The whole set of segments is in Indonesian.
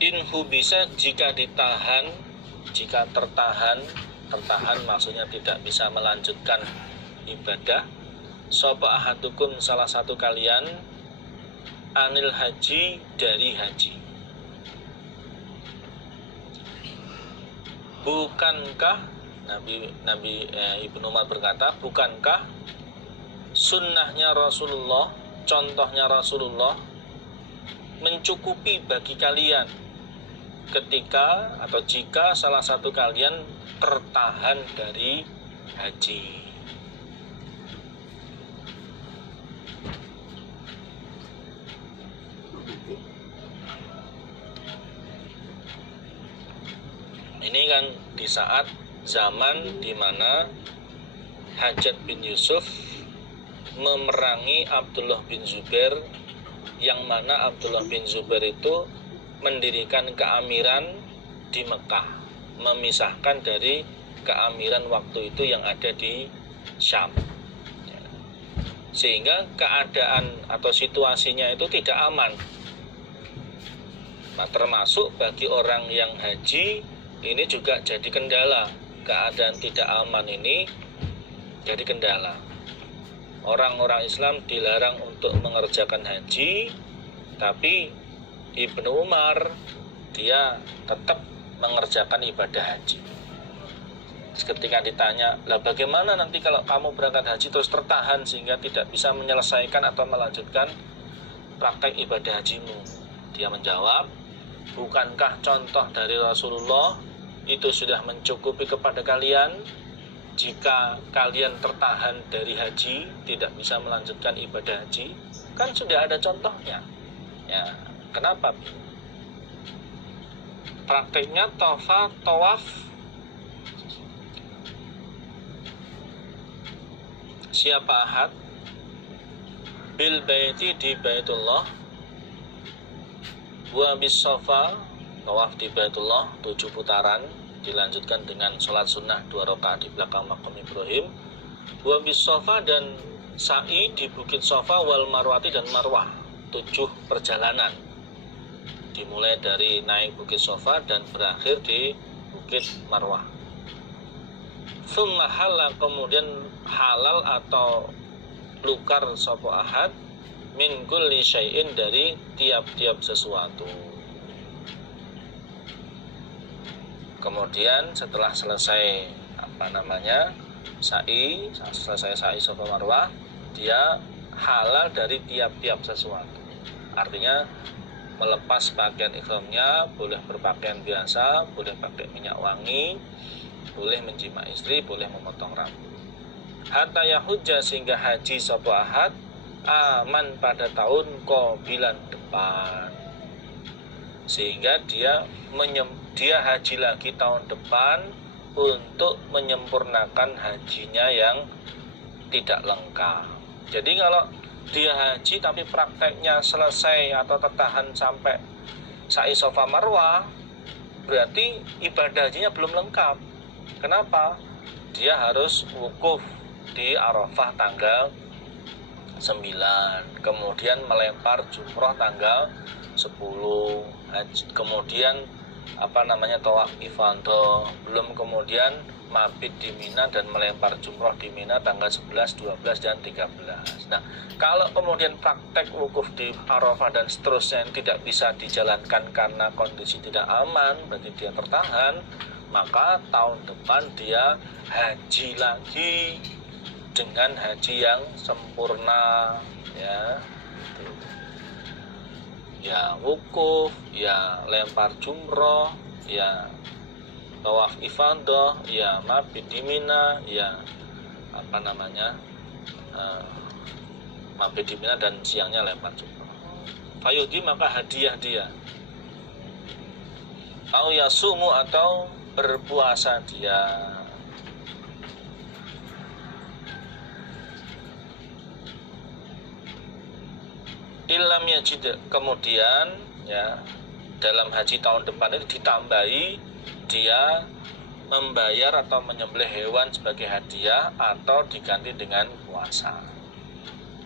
Inhu bisa jika ditahan, jika tertahan maksudnya tidak bisa melanjutkan ibadah, sapa ahadukum salah satu kalian, anil haji dari haji. Bukankah Ibnu Umar berkata, bukankah sunnahnya Rasulullah, contohnya Rasulullah mencukupi bagi kalian ketika atau jika salah satu kalian tertahan dari haji. Ini kan di saat zaman di mana Hajjaj bin Yusuf memerangi Abdullah bin Zubair, yang mana Abdullah bin Zubair itu mendirikan keamiran di Mekah, memisahkan dari keamiran waktu itu yang ada di Syam, sehingga keadaan atau situasinya itu tidak aman. Nah, termasuk bagi orang yang haji ini juga jadi kendala. Keadaan tidak aman ini jadi kendala. Orang-orang Islam dilarang untuk mengerjakan haji, tapi Ibnu Umar dia tetap mengerjakan ibadah haji. Ketika ditanya, lah bagaimana nanti kalau kamu berangkat haji terus tertahan sehingga tidak bisa menyelesaikan atau melanjutkan praktek ibadah hajimu? Dia menjawab, bukankah contoh dari Rasulullah itu sudah mencukupi kepada kalian? Jika kalian tertahan dari haji, tidak bisa melanjutkan ibadah haji, kan sudah ada contohnya. Ya, kenapa? Prakteknya tawaf siapa ahad bil baiti di Baitullah, wa bis safa, tawaf di Baitullah 7 putaran, dilanjutkan dengan sholat sunnah 2 rakaat di belakang makam Ibrahim, wa bis safa, dan sa'i di Bukit Safa, wal Marwati, dan Marwah 7 perjalanan, dimulai dari naik Bukit Safa dan berakhir di Bukit Marwah. Tsumma halal, kemudian halal atau lukar sapa ahad min kulli syai'in, dari tiap-tiap sesuatu. Kemudian setelah selesai sa'i, selesai sa'i Safa Marwah, dia halal dari tiap-tiap sesuatu. Artinya melepas pakaian ihramnya, boleh berpakaian biasa, boleh pakai minyak wangi, boleh menjima istri, boleh memotong rambut. Hatta yahujja, sehingga haji sapa ahad aman pada tahun qabilan depan, sehingga dia haji lagi tahun depan untuk menyempurnakan hajinya yang tidak lengkap. Jadi kalau dia haji tapi prakteknya selesai atau tertahan sampai sa'i Safa Marwah, berarti ibadah hajinya belum lengkap. Kenapa? Dia harus wukuf di Arafah tanggal 9, kemudian melempar jumroh tanggal 10, kemudian tawaf ifadah, belum kemudian mabit di Mina dan melempar jumroh di Mina tanggal 11, 12, dan 13. Nah, kalau kemudian praktek wukuf di Arafah dan seterusnya tidak bisa dijalankan karena kondisi tidak aman, berarti dia tertahan, maka tahun depan dia haji lagi dengan haji yang sempurna, ya wukuf, ya lempar jumroh, ya tawaf ifadah, ya mabit di Mina, ya mabit di Mina dan siangnya lempar jumroh. Fayudi, maka hadiah dia. Au yasumu, atau berpuasa dia. Ilam yajid, kemudian dalam haji tahun depan itu ditambahi dia membayar atau menyembelih hewan sebagai hadiah atau diganti dengan puasa.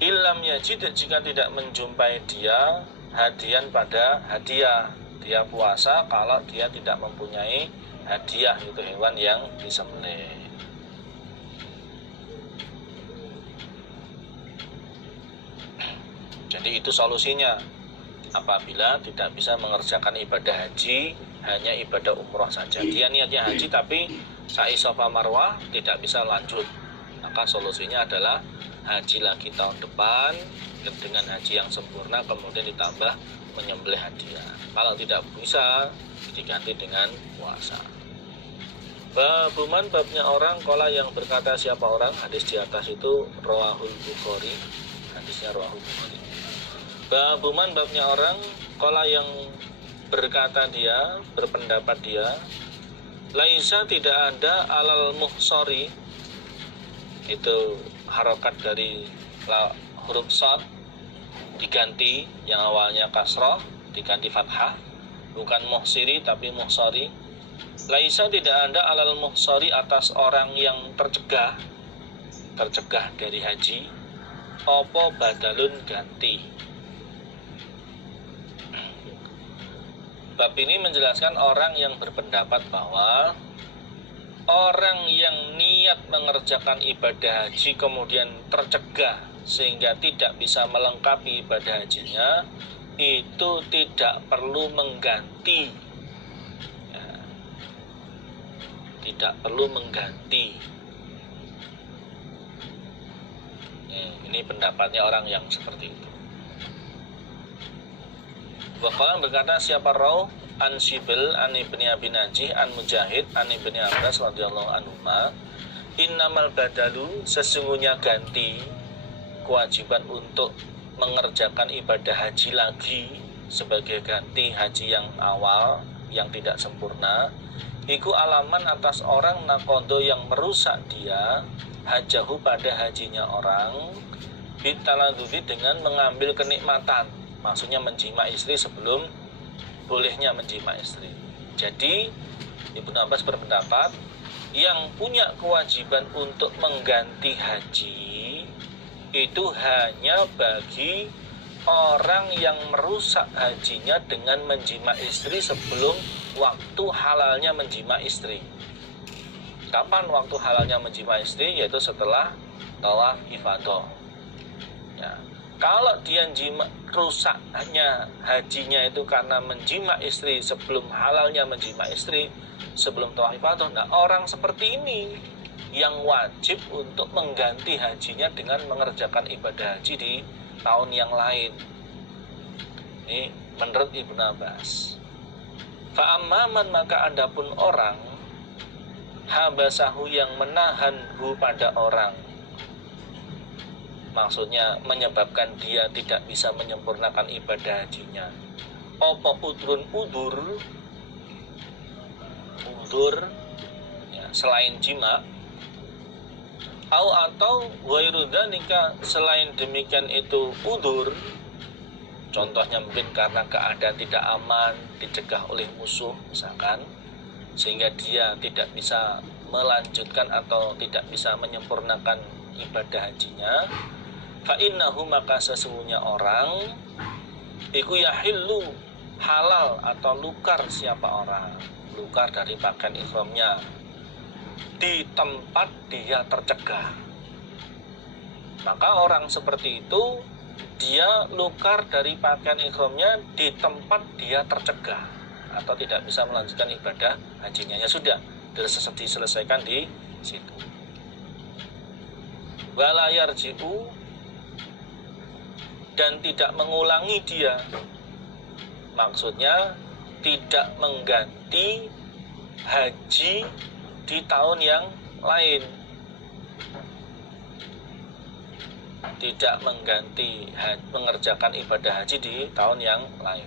Ilam yajid, jika tidak menjumpai dia hadian pada hadiah, dia puasa kalau dia tidak mempunyai hadiah, itu hewan yang disembelih. Jadi itu solusinya apabila tidak bisa mengerjakan ibadah haji, hanya ibadah umroh saja. Dia niatnya haji tapi sa'i Safa Marwah tidak bisa lanjut, maka solusinya adalah haji lagi tahun depan dengan haji yang sempurna, kemudian ditambah menyembelih hadiah. Kalau tidak bisa, diganti dengan puasa. Babuman, babnya orang kola yang berkata siapa orang, hadis di atas itu rawahul Bukhari, hadisnya rawahul Bukhari. Babuman, babnya orang kola yang berkata dia, berpendapat dia, laisa tidak ada alal muhsori, itu harokat dari huruf shad diganti, yang awalnya kasroh diganti fathah, bukan muhsiri tapi muhsori. Laisa tidak ada alal muhsori atas orang yang tercegah dari haji, opo badalun ganti. Bab ini menjelaskan orang yang berpendapat bahwa orang yang niat mengerjakan ibadah haji kemudian tercegah sehingga tidak bisa melengkapi ibadah hajinya, itu tidak perlu mengganti, ya, tidak perlu mengganti. Ini pendapatnya orang yang seperti itu. Bakalan berkata siapa raw an Sibil an ibni Abi Najih an Mujahid an ibni Abbas radhiyallahu anhuma, innamal badalu, sesungguhnya ganti, kewajiban untuk mengerjakan ibadah haji lagi sebagai ganti haji yang awal yang tidak sempurna, iku alaman atas orang nakodo yang merusak dia hajahu pada hajinya orang, bitaladudi dengan mengambil kenikmatan, maksudnya menjima istri sebelum bolehnya menjima istri. Jadi Ibnu Abbas berpendapat yang punya kewajiban untuk mengganti haji itu hanya bagi orang yang merusak hajinya dengan menjima istri sebelum waktu halalnya menjima istri. Kapan waktu halalnya menjima istri? Yaitu setelah tawaf ifadah. Ya. Kalau dia rusaknya hajinya itu karena menjima istri sebelum halalnya menjima istri, sebelum tawaf ifadah, nah orang seperti ini yang wajib untuk mengganti hajinya dengan mengerjakan ibadah haji di tahun yang lain. Ini menurut Ibnu Abbas. Fa'amman, maka adapun orang habasahu yang menahanhu pada orang, maksudnya menyebabkan dia tidak bisa menyempurnakan ibadah hajinya, opo udrun udur ya, selain jima, atau ghairu dzalika, selain demikian itu udur, contohnya mungkin karena keadaan tidak aman, dicegah oleh musuh misalkan, sehingga dia tidak bisa melanjutkan atau tidak bisa menyempurnakan ibadah hajinya, fa innahu, maka sesungguhnya orang iku yahillu, halal atau lukar siapa orang, lukar dari pakaian ihramnya di tempat dia tercegah. Maka orang seperti itu dia lukar dari pakaian ihramnya di tempat dia tercegah atau tidak bisa melanjutkan ibadah hajinya, ya sudah diselesaikan di situ. Wala yarji'u, dan tidak mengulangi dia, maksudnya tidak mengganti haji di tahun yang lain, tidak mengganti mengerjakan ibadah haji di tahun yang lain.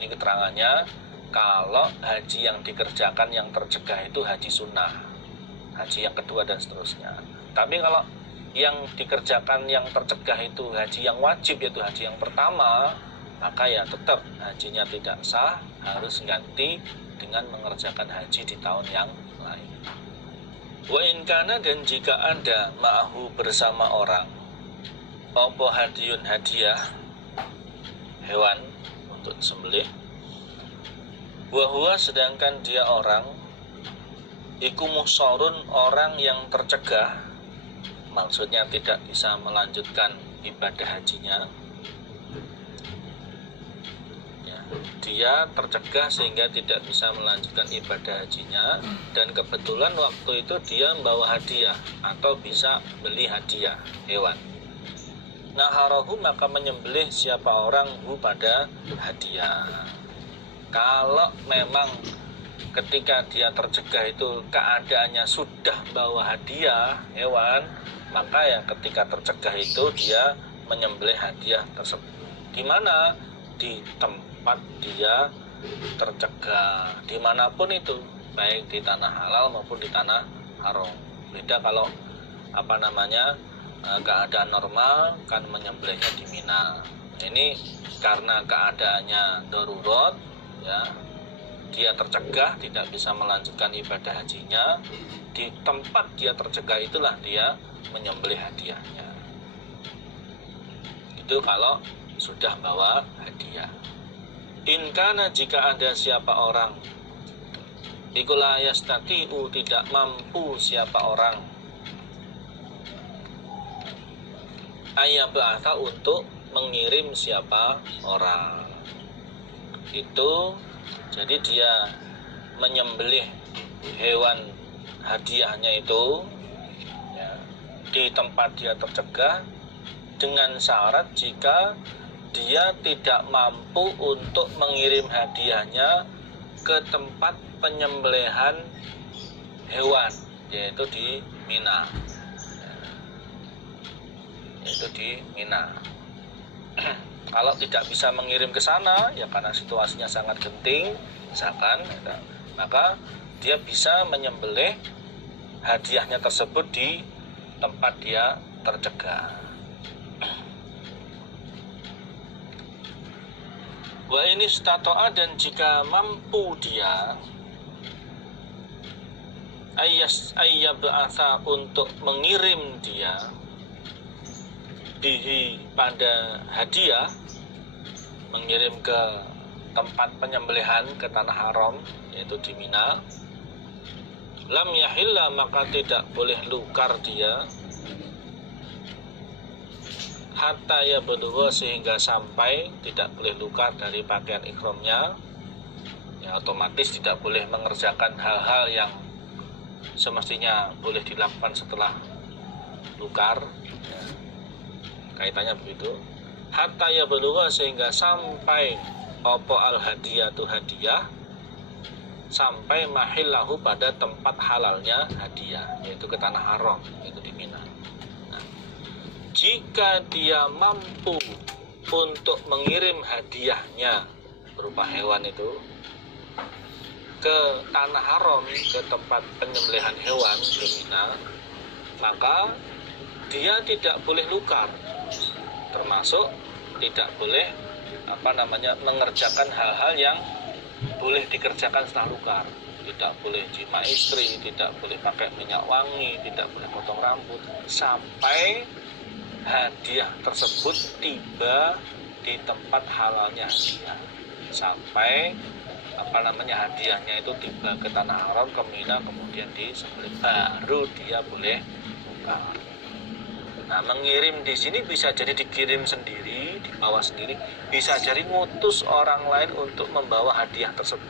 Ini keterangannya kalau haji yang dikerjakan yang tercegah itu haji sunnah, haji yang kedua dan seterusnya. Tapi kalau yang dikerjakan yang tercegah itu haji yang wajib, yaitu haji yang pertama, maka ya tetap hajinya tidak sah, harus ganti dengan mengerjakan haji di tahun yang lain. Wa in kana, dan jika ada ma'ahu bersama orang apa hadiyun hadiah, hewan untuk sembelih, Wahwa sedangkan dia orang iku muhsorun, orang yang tercegah, maksudnya tidak bisa melanjutkan ibadah hajinya. Dia tercegah sehingga tidak bisa melanjutkan ibadah hajinya, dan kebetulan waktu itu dia membawa hadiah atau bisa beli hadiah hewan. Naharahu, maka menyembelih siapa orang hu pada hadiah. Kalau memang ketika dia tercegah itu keadaannya sudah bawa hadiah hewan, maka ya ketika tercegah itu dia menyembelih hadiah tersebut. Di mana? Di tempat dia tercegah, dimanapun itu, baik di tanah halal maupun di tanah haram. Beda kalau keadaan normal kan menyembelihnya di Mina. Ini karena keadaannya darurat, ya, dia tercegah tidak bisa melanjutkan ibadah hajinya, di tempat dia tercegah itulah dia menyembelih hadiahnya. Itu kalau sudah bawa hadiah. In kana, jika ada siapa orang iku la yastati'u, tidak mampu siapa orang, ayyab'atha, untuk mengirim siapa orang. Itu jadi dia menyembelih hewan hadiahnya itu, ya, di tempat dia tercegah, dengan syarat jika dia tidak mampu untuk mengirim hadiahnya ke tempat penyembelihan hewan, yaitu di Mina. Kalau tidak bisa mengirim ke sana, ya karena situasinya sangat genting, misalkan, maka dia bisa menyembelih hadiahnya tersebut di tempat dia tercegah. Wa ini stato'a, dan jika mampu dia ayyab'atha, untuk mengirim dia bihi, pada hadiah, mengirim ke tempat penyembelihan, ke tanah haram, yaitu di Mina, lam yahilla, maka tidak boleh lukar dia, hatta ya berdua, sehingga sampai tidak boleh lukar dari pakaian ihramnya, ya, otomatis tidak boleh mengerjakan hal-hal yang semestinya boleh dilakukan setelah lukar, ya, kaitannya begitu. Hatta ya berdua, sehingga sampai opo al hadiah, tu hadiah, sampai mahillahu, pada tempat halalnya hadiah, yaitu ke tanah haram, yaitu di Mina. Jika dia mampu untuk mengirim hadiahnya berupa hewan itu ke tanah haram, ke tempat penyembelihan hewan di Mina, maka dia tidak boleh lukar, termasuk tidak boleh mengerjakan hal-hal yang boleh dikerjakan setelah lukar. Tidak boleh jima istri, tidak boleh pakai minyak wangi, tidak boleh potong rambut, sampai hadiah tersebut tiba di tempat halalnya hadiah, sampai hadiahnya itu tiba ke tanah haram, ke Mina, kemudian disembelih, baru dia boleh buka. Nah, mengirim di sini bisa jadi dikirim sendiri, dibawa sendiri, bisa jadi ngutus orang lain untuk membawa hadiah tersebut.